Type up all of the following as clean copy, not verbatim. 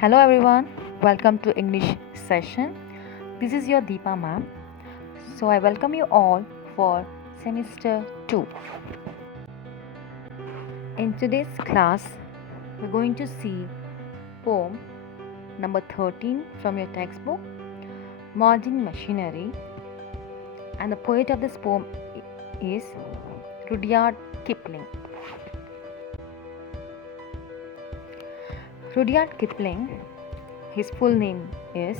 Hello everyone, welcome to English session. This is your Deepa ma'am. So I welcome you all for semester 2. In today's class, we're going to see poem number 13 from your textbook, Modern Machinery, and the poet of this poem is Rudyard Kipling. Rudyard Kipling, his full name is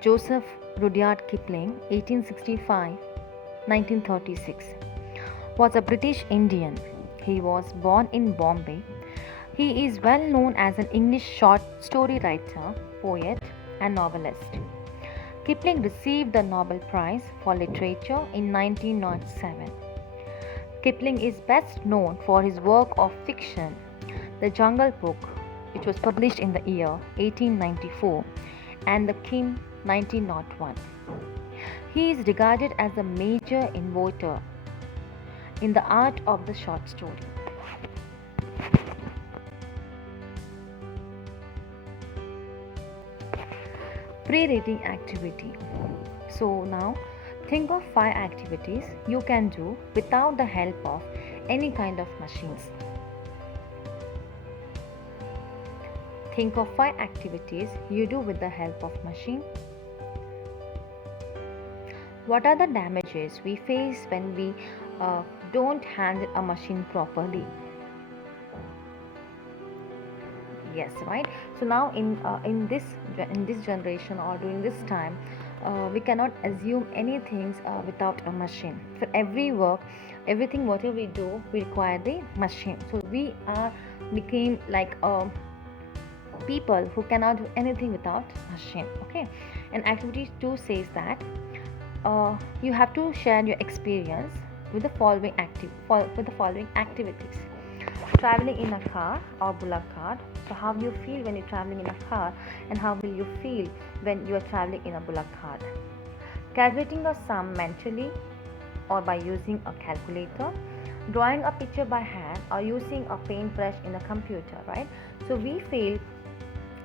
Joseph Rudyard Kipling, 1865-1936, was a British Indian. He was born in Bombay. He is well known as an English short story writer, poet, and novelist. Kipling received the Nobel Prize for Literature in 1907. Kipling is best known for his work of fiction, The Jungle Book, which was published in the year 1894, and The King, 1901. He is regarded as a major innovator in the art of the short story. Pre-reading activity. So now think of 5 activities you can do without the help of any kind of machines. Think of 5 activities you do with the help of machine. What are the damages we face when we don't handle a machine properly? Yes, right. So now in this generation or during this time, we cannot assume anything without a machine. For every work, everything whatever we do, we require the machine. So we became like people who cannot do anything without machine. Okay, and activity 2 says that you have to share your experience with the following activities. Traveling in a car or bullock cart. So how do you feel when you're traveling in a car, and how will you feel when you are traveling in a bullock cart? Calculating a sum mentally or by using a calculator. Drawing a picture by hand or using a paintbrush in a computer, right? So we feel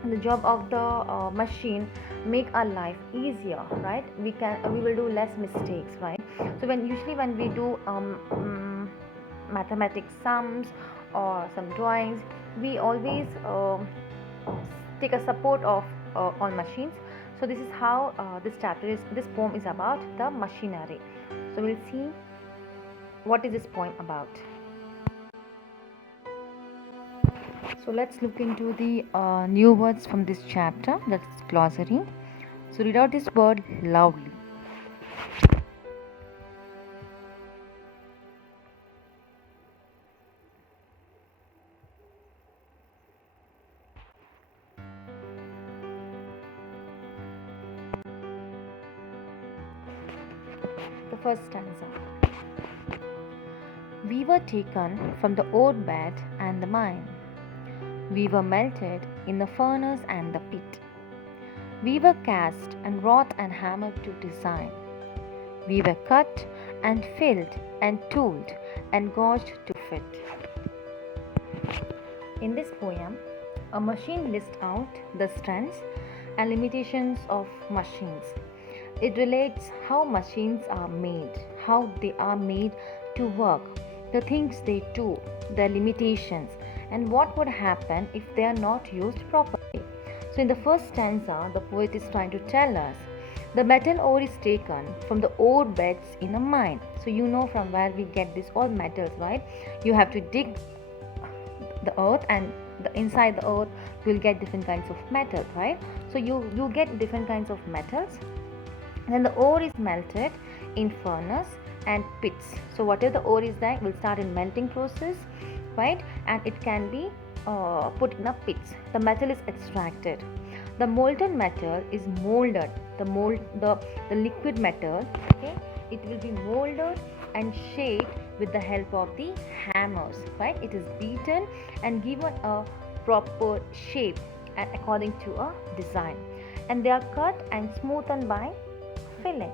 the job of the machine make our life easier, right? We will do less mistakes, right? So when we do mathematics sums or some drawings, we always take a support of on machines. So this is how this poem is about the machinery. So we'll see what is this poem about. So let's look into the new words from this chapter, that's glossary. So read out this word loudly. The first stanza. We were taken from the old bed and the mine. We were melted in the furnace and the pit. We were cast and wrought and hammered to design. We were cut and filled and tooled and gauged to fit. In this poem, a machine lists out the strengths and limitations of machines. It relates how machines are made, how they are made to work, the things they do, their limitations, and what would happen if they are not used properly. So in the first stanza, the poet is trying to tell us the metal ore is taken from the ore beds in a mine. So you know from where we get this all metals, right? You have to dig the earth, and inside the earth you will get different kinds of metals, right? So you get different kinds of metals. Then the ore is melted in furnace and pits. So whatever the ore is there will start in melting process, right? And it can be put in a pits. The metal is extracted. The molten metal is molded. The liquid metal, okay, it will be molded and shaped with the help of the hammers, right? It is beaten and given a proper shape and according to a design, and they are cut and smoothened by filling.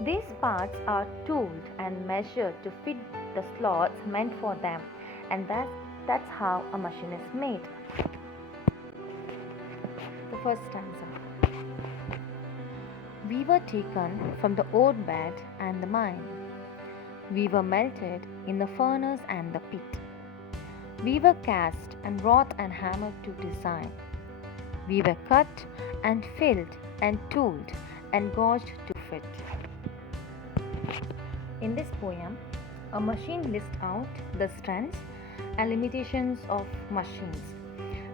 These parts are tooled and measured to fit the slots meant for them, and that's how a machine is made. First stanza. We were taken from the ore bed and the mine. We were melted in the furnace and the pit. We were cast and wrought and hammered to design. We were cut and filled and tooled and gauged to fit. In this poem, a machine lists out the strengths and limitations of machines.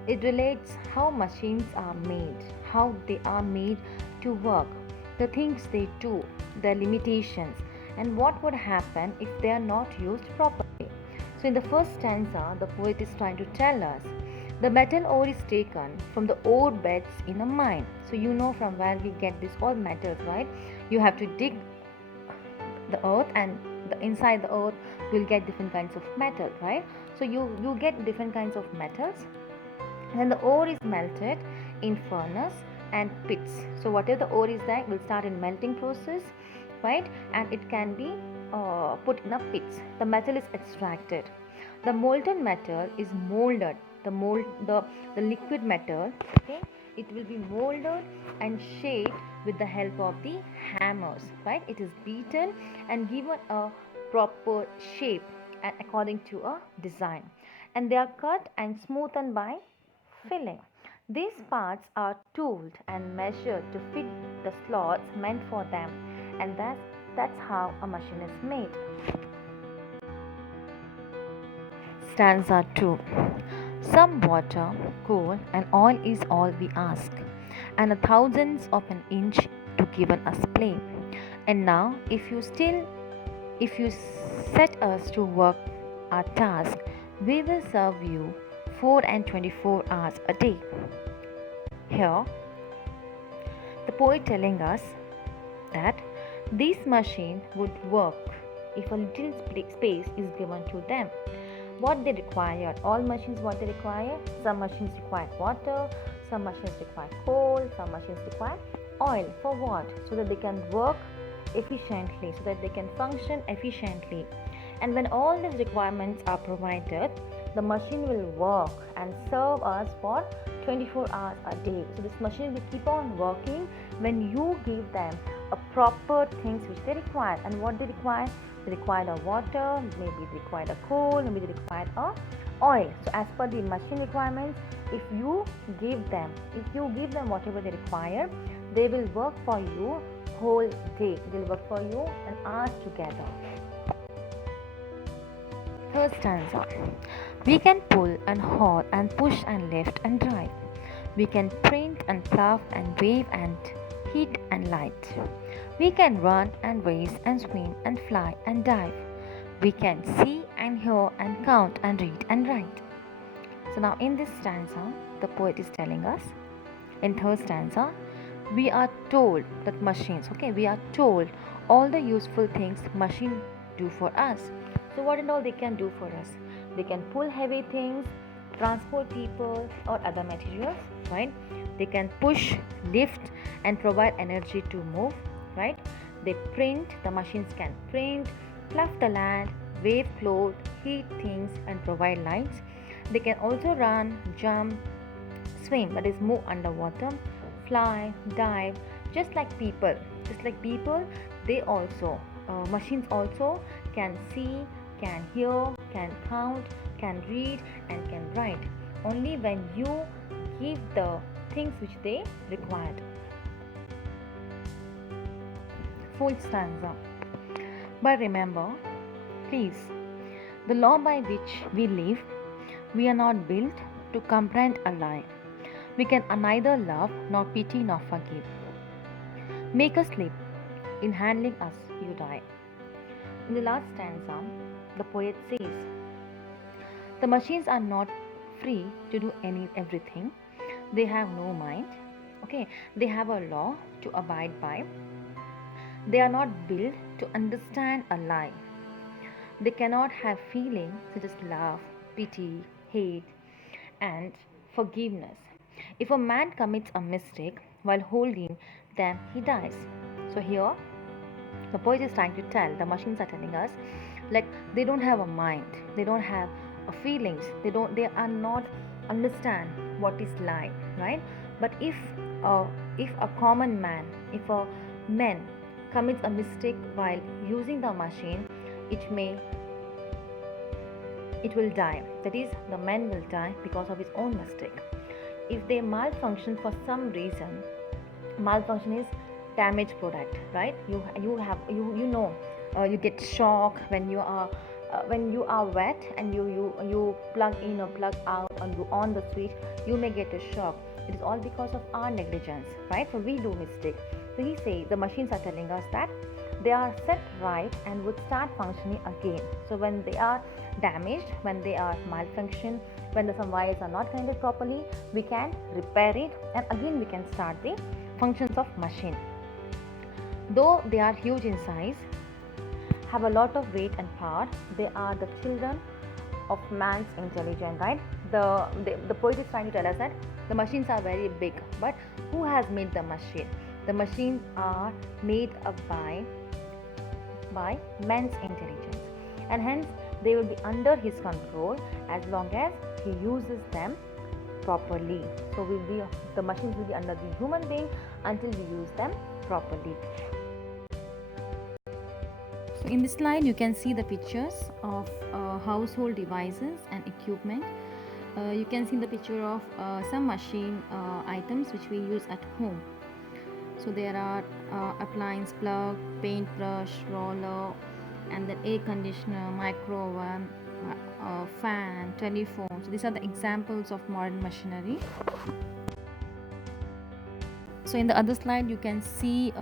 It relates how machines are made, how they are made to work, the things they do, their limitations, and what would happen if they are not used properly. So, in the first stanza, the poet is trying to tell us the metal ore is taken from the ore beds in a mine. So, you know from where we get this all metals, right? You have to dig the earth, and inside the earth you'll get different kinds of metal, right? So, you get different kinds of metals. Then the ore is melted in furnace and pits. So whatever the ore is there will start in melting process, right? And it can be put in a pits. The metal is extracted. The molten metal is molded. The liquid metal, okay, it will be molded and shaped with the help of the hammers, right? It is beaten and given a proper shape and according to a design, and they are cut and smoothened by filling. These parts are tooled and measured to fit the slots meant for them, and that's how a machine is made. Stanza 2. Some water, coal, and oil is all we ask, and a thousandth of an inch to given us play. And now, if you set us to work our task, we will serve you 4 and 24 hours a day. Here, the poet telling us that this machine would work if a little space is given to them. What they require, all machines what they require, some machines require water, some machines require coal, some machines require oil. For what? So that they can work efficiently, so that they can function efficiently. And when all these requirements are provided, the machine will work and serve us for 24 hours a day. So this machine will keep on working when you give them a proper things which they require. And what they require? They require a water, maybe they require a coal, maybe they require a oil. So as per the machine requirements, if you give them whatever they require, they will work for you whole day. They'll work for you an hours together. Third stanza. We can pull and haul and push and lift and drive. We can print and plough and wave and heat and light. We can run and race and swim and fly and dive. We can see and hear and count and read and write. So now in this stanza, the poet is telling us, in third stanza, we are told that machines, okay, we are told all the useful things machine do for us. So what and all they can do for us? They can pull heavy things, transport people or other materials, right? They can push, lift and provide energy to move, right? They print, the machines can print, plough the land, wave clothes, heat things and provide lights. They can also run, jump, swim, that is move underwater, fly, dive, just like people. They also, machines also can see, can hear, can count, can read and can write, only when you give the things which they required. Fourth stanza. But remember, please, the law by which we live, we are not built to comprehend a lie. We can neither love nor pity nor forgive. Make us slip, in handling us you die. In the last stanza, the poet says, the machines are not free to do everything. They have no mind. Okay, they have a law to abide by. They are not built to understand a lie. They cannot have feelings such as love, pity, hate, and forgiveness. If a man commits a mistake while holding them, he dies. So here, the poet is trying to tell, the machines are telling us, like they don't have a mind, they don't have a feelings, they are not understand what is lie, right? But if a common man, if a man commits a mistake while using the machine, it may it will die. That is, the man will die because of his own mistake. If they malfunction for some reason, malfunction is damaged product, right? You know, you get shock when you are wet and you plug in or plug out and you on the switch, you may get a shock. It is all because of our negligence, right? So we do mistake. So he says the machines are telling us that they are set right and would start functioning again. So when they are damaged, when they are malfunction, when some wires are not connected properly, we can repair it and again we can start the functions of machine. Though they are huge in size, have a lot of weight and power, they are the children of man's intelligence, right? The poet is trying to tell us that the machines are very big, but who has made the machine? The machines are made up by man's intelligence, and hence they will be under his control as long as he uses them properly. So the machines will be under the human being until we use them properly. So in this slide you can see the pictures of household devices and equipment. You can see the picture of some machine items which we use at home. So there are appliance plug, paintbrush, roller, and then air conditioner, micro oven, fan, telephone. So these are the examples of modern machinery. So in the other slide you can see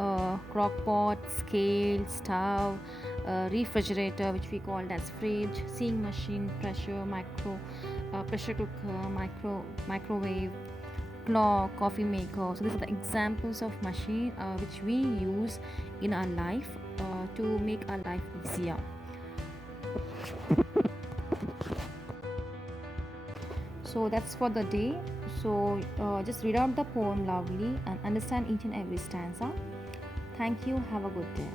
crock pot, scale, stove, refrigerator which we called as fridge, sewing machine, pressure cooker, microwave, clock, coffee maker. So these are the examples of machine which we use in our life to make our life easier. So that's for the day. So just read out the poem loudly and understand each and every stanza. Thank you. Have a good day.